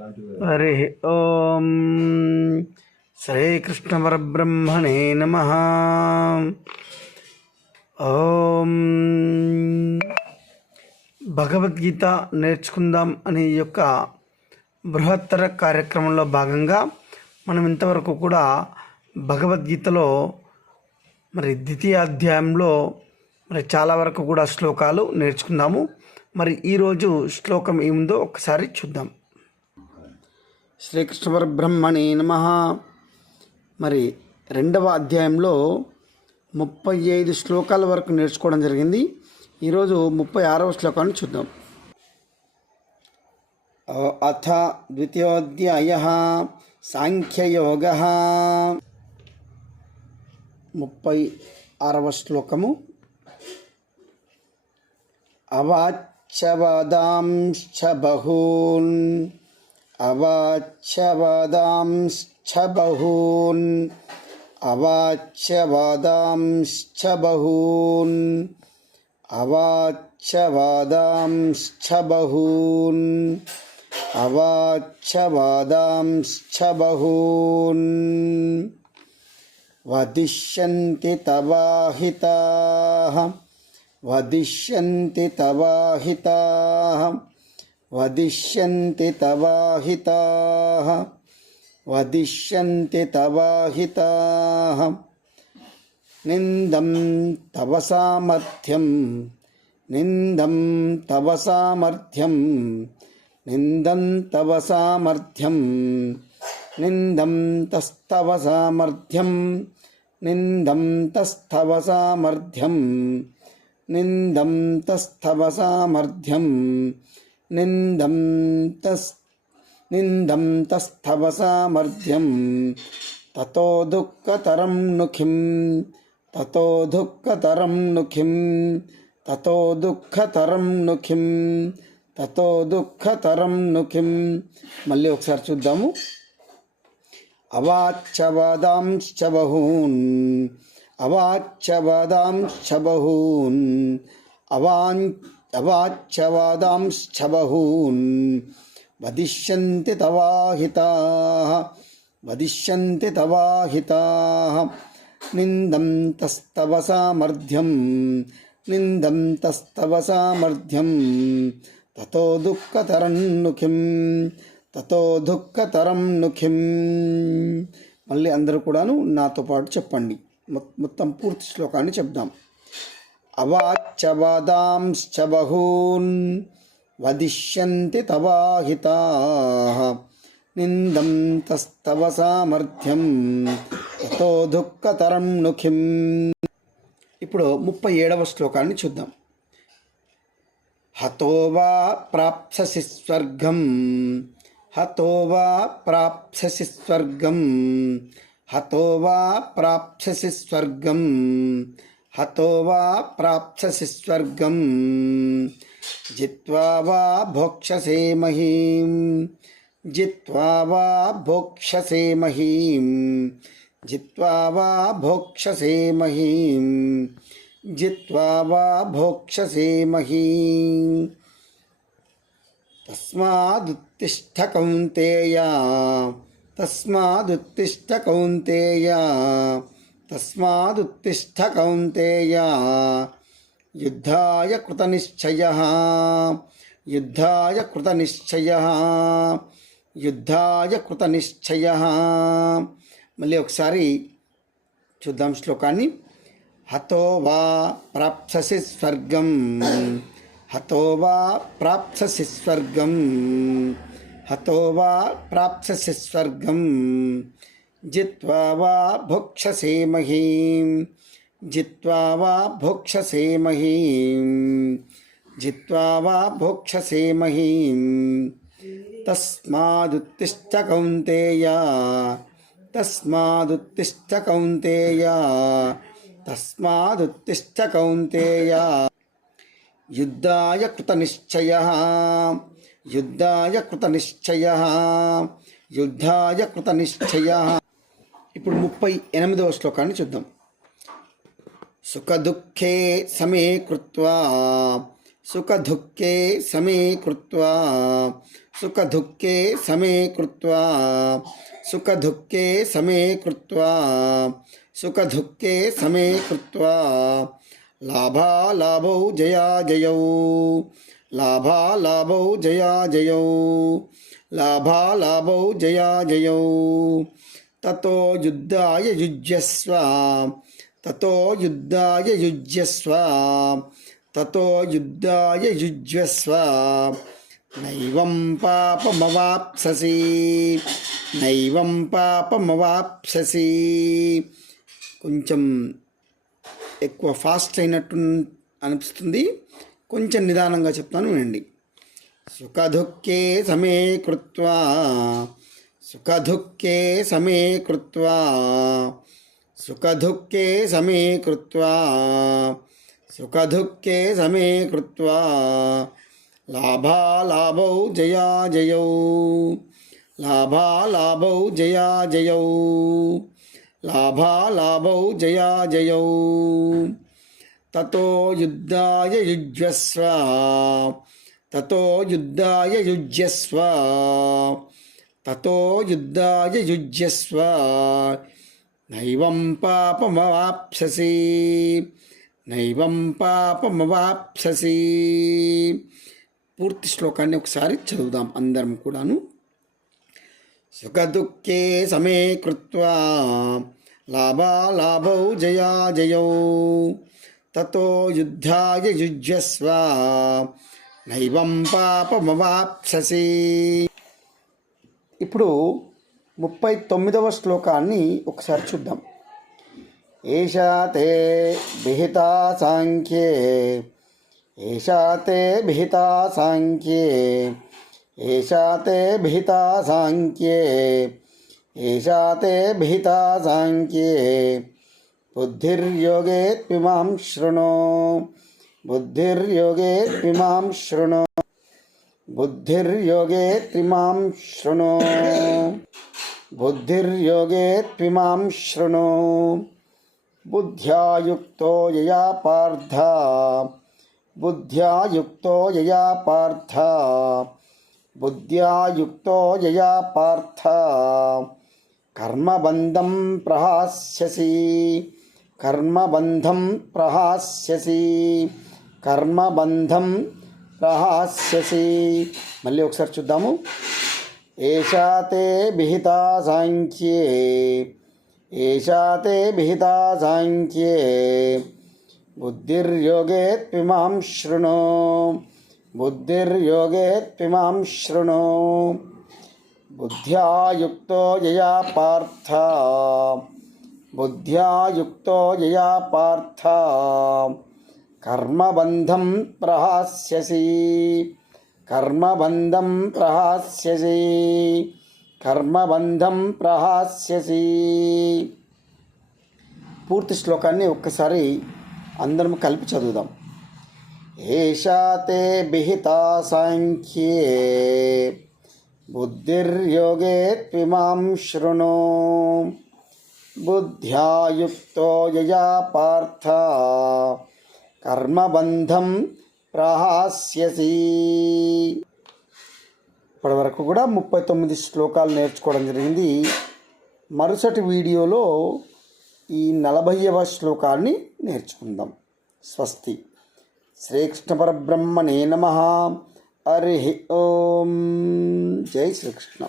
హరి ఓం శ్రీకృష్ణ పరబ్రహ్మణే నమః. ఓం భగవద్గీత నేర్చుకుందాం అనే యొక్క బృహత్తర కార్యక్రమంలో భాగంగా మనం ఇంతవరకు కూడా భగవద్గీతలో ద్వితీయ అధ్యాయంలో చాలా వరకు కూడా శ్లోకాలు నేర్చుకుందాము. ఈరోజు శ్లోకం ఏముందో ఒకసారి చూద్దాం. శ్రీకృష్ణ పరబ్రహ్మణే నమః. రెండవ అధ్యాయంలో 35 శ్లోకాల వరకు నేర్చుకోవడం జరిగింది. ఈరోజు 36వ శ్లోకాన్ని చూద్దాం. అథ ద్వితీయోధ్యాయః సాంఖ్యయోగః. 36వ శ్లోకము. అవాచ్యవాదాంశ్చ బహూన్ అవాచ్యవాదాంశ్చ బహూన్ అవాచ్యవాదాంశ్చ బహూన్ అవాచ్యవాదాంశ్చ బహూన్ అవాచ్యవాదాంశ్చ బహూన్ వదిష్యంతి తవాహితాః వదిష్యంతి తవాహితాః వదిష్యంతి తవాహితాః వదిష్యంతి తవాహితాః నిందం తవ సామర్థ్యం నిందం తవ సామర్థ్యం నిందం తవ సామర్థ్యం నిందం తస్తవ సామర్థ్యం నిందం తస్తవ సామర్థ్యం నిందం తస్తవ సామర్థ్యం నిందం తస్తవ సామర్థ్యం తతో దుఃఖతరం నుఖిం తతో దుఃఖతరం నుఖిం తతో దుఃఖతరం నుఖిం తతో దుఃఖతరం నుఖిం. మళ్ళీ ఒకసారి చూద్దాము. అవాచ్యవాదాంశ్చ బహూన్ అవాచ్యవాదాంశ్చ బహూన్ అవాచ్యవాదాంశ్చ బహూన్ వదిష్యంతి తవాహితాః వదిష్యంతి తవాహితాః నిందం తస్తవ సామర్థ్యం నిందం తస్తవ సామర్థ్యం తతో దుఃఖతరం నుఖిం తతో దుఃఖతరం నుఖిం. మళ్ళీ అందరూ కూడాను నాతో పాటు చెప్పండి. మొత్తం పూర్తి శ్లోకాన్ని చెప్దాం. అవాచ్యవాదాంశ్చ బహూన్ వదిష్యంతి తవాహితాః నిందం తస్తవ సామర్థ్యం తతో దుఃఖతరం నుఖిం. ఇప్పుడు 37వ శ్లోకాన్ని చూద్దాం. హతో వా ప్రాప్స్యసి స్వర్గం హతో వా ప్రాప్స్యసి స్వర్గం హతో వా ప్రాప్స్యసి స్వర్గం హతో వా ప్రాప్స్యసి స్వర్గం జిత్వా వా భోక్ష్యసే మహీం జిత్వా వా భోక్ష్యసే మహీం జిత్వా వా భోక్ష్యసే మహీం జిత్వా వా భోక్ష్యసే మహీం. తస్మాదుత్తిష్ఠ కౌంతేయ తస్మాదుత్తిష్ఠ కౌంతేయ తస్మాదుత్తిష్ఠ కౌంతేయ యుద్ధాయ కృతనిశ్చయః యుద్ధాయ కృతనిశ్చయః యుద్ధాయ కృతనిశ్చయః. మళ్ళీ ఒకసారి చూద్దాం శ్లోకాన్ని. హతో వా ప్రాప్స్యసి స్వర్గం హతో వా ప్రాప్స్యసి స్వర్గం హతో వా ప్రాప్స్యసి స్వర్గం జిత్వా వా భోక్ష్యసే మహీం జిత్వా వా భోక్ష్యసే మహీం జిత్వా వా భోక్ష్యసే మహీం. తస్మాదుత్తిష్ఠ కౌంతేయ తస్మాదుత్తిష్ఠ కౌంతేయ తస్మాదుత్తిష్ఠ కౌంతేయ యుద్ధాయ కృతనిశ్చయః యుద్ధాయ కృతనిశ్చయః యుద్ధాయ కృతనిశ్చయః. ఇప్పుడు 38వ శ్లోకాన్ని చూద్దాం. సుఖదుఃఖే సమే కృత్వా సుఖదుఃఖే సమే కృత్వా సుఖదుఃఖే సమే కృత్వా సుఖదుఃఖే సమే కృత్వా సుఖదుఃఖే సమే కృత్వా లాభాలాభౌ జయాజయౌ లాభాలాభౌ జయాజయౌ లాభాలాభౌ జయాజయౌ తతో యుద్ధాయ యుజ్యస్వ తతో యుద్ధాయ యుజ్యస్వ తతో యుద్ధాయ యుజ్యస్వ నైవం పాపమవాప్స్యసి నైవం పాపమవాప్స్యసి. కొంచెం ఎక్కువ ఫాస్ట్ అయినట్టు అనిపిస్తుంది, కొంచెం నిదానంగా చెప్తాను వినండి. సుఖదుఃఖే సమే కృత్వా సుఖదుఃఖే సమే కృత్వా సుఖదుఃఖే సమే కృత్వా సుఖదుఃఖే సమే కృత్వా లాభాలాభౌ జయాజయౌ లాభాలాభౌ జయాజయౌ లాభాలాభౌ జయాజయౌ తతో యుద్ధాయ యుజ్యస్వ తతో యుద్ధాయ యుజ్యస్వ తతో యుద్ధాయ యుజ్యస్వ నైవం పాపమవాప్స్యసి నైవం పాపమవాప్స్యసి. పూర్తి శ్లోకాన్ని ఒకసారి చదువుదాం అందరం కూడాను. సుఖదుఃఖే సమే కృత్వా లాభాలాభౌ జయాజయౌ తతో యుద్ధాయ యుజ్యస్వ నైవం పాపమవాప్స్యసి. ఇప్పుడు 39వ శ్లోకాన్ని ఒకసారి చూద్దాం. ఏషా తే విహితా సాంఖ్యే ఏషా తే విహితా సాంఖ్యే ఏషా తే విహితా సాంఖ్యే ఏషా తే విహితా సాంఖ్యే బుద్ధిర్యోగే త్విమాం శృణు బుద్ధిర్యోగే త్విమాం శృణు బుద్ధిర్యోగే త్విమాం శృణు బుద్ధిర్యోగే త్విమాం శృణు బుద్ధ్యా యుక్తో యయా పార్థ బుద్ధ్యా యుక్తో యయా పార్థ బుద్ధ్యా యుక్తో యయా పార్థ కర్మబంధం ప్రహాస్యసి కర్మబంధం ప్రహాస్యసి కర్మబంధం ప్రహాస్యసి. మళ్ళీ ఒకసారి చూద్దాము. ఏషా తే విహితా సాంఖ్యే ఏషా తే విహితా సాంఖ్యే బుద్ధిర్యోగే త్విమాం శృణు బుద్ధిర్యోగే త్విమాం శృణు బుద్ధ్యా యుక్తో యయా పార్థ బుద్ధ్యా యుక్తో యయా పార్థ కర్మబంధం ప్రహాస్యసి కర్మబంధం ప్రహాస్యసి కర్మబంధం ప్రహాస్యసి. పూర్తి శ్లోకాన్ని ఒక్కసారి అందరం కలిపి చదువుదాం. ఏషా తే విహితా సాంఖ్యే బుద్ధిర్యోగే త్విమాం శృణు బుద్ధ్యా యుక్తో యయా పార్థ కర్మబంధం ప్రహాస్యసి. ఇప్పటి వరకు కూడా 39 శ్లోకాలు నేర్చుకోవడం జరిగింది. మరుసటి వీడియోలో ఈ 40వ శ్లోకాన్ని నేర్చుకుందాం. స్వస్తి. శ్రీకృష్ణ పరబ్రహ్మణే నమః. హరి ఓం. జై శ్రీకృష్ణ.